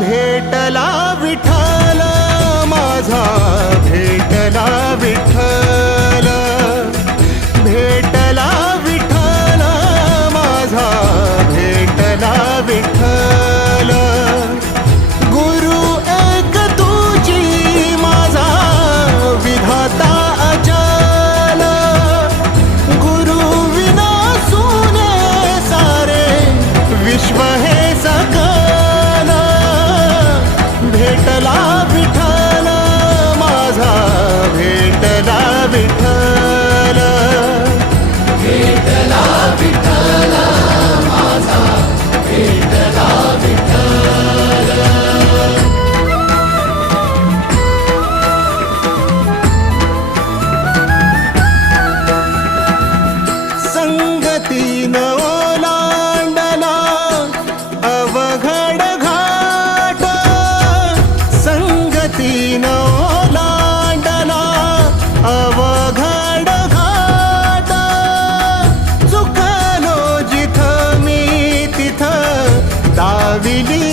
भेटला विठ्ठल माझा, भेटला विठ्ठल, भेटला विठ्ठल माझा, भेटला विठ्ठल. गुरु एक तुझी माझा विधाता अचल, गुरु विना सुने सारे विश्व हे सकल. भेटला विठ्ठल माझा, भेटला विठ्ठल, भेटला विठ्ठल माझा, भेटला विठ्ठल. संगतीन ओलांडला अवघड घाट, संगतीन ओलांडला अवघड घाट. चुकलो जिथं मी तिथं दाविली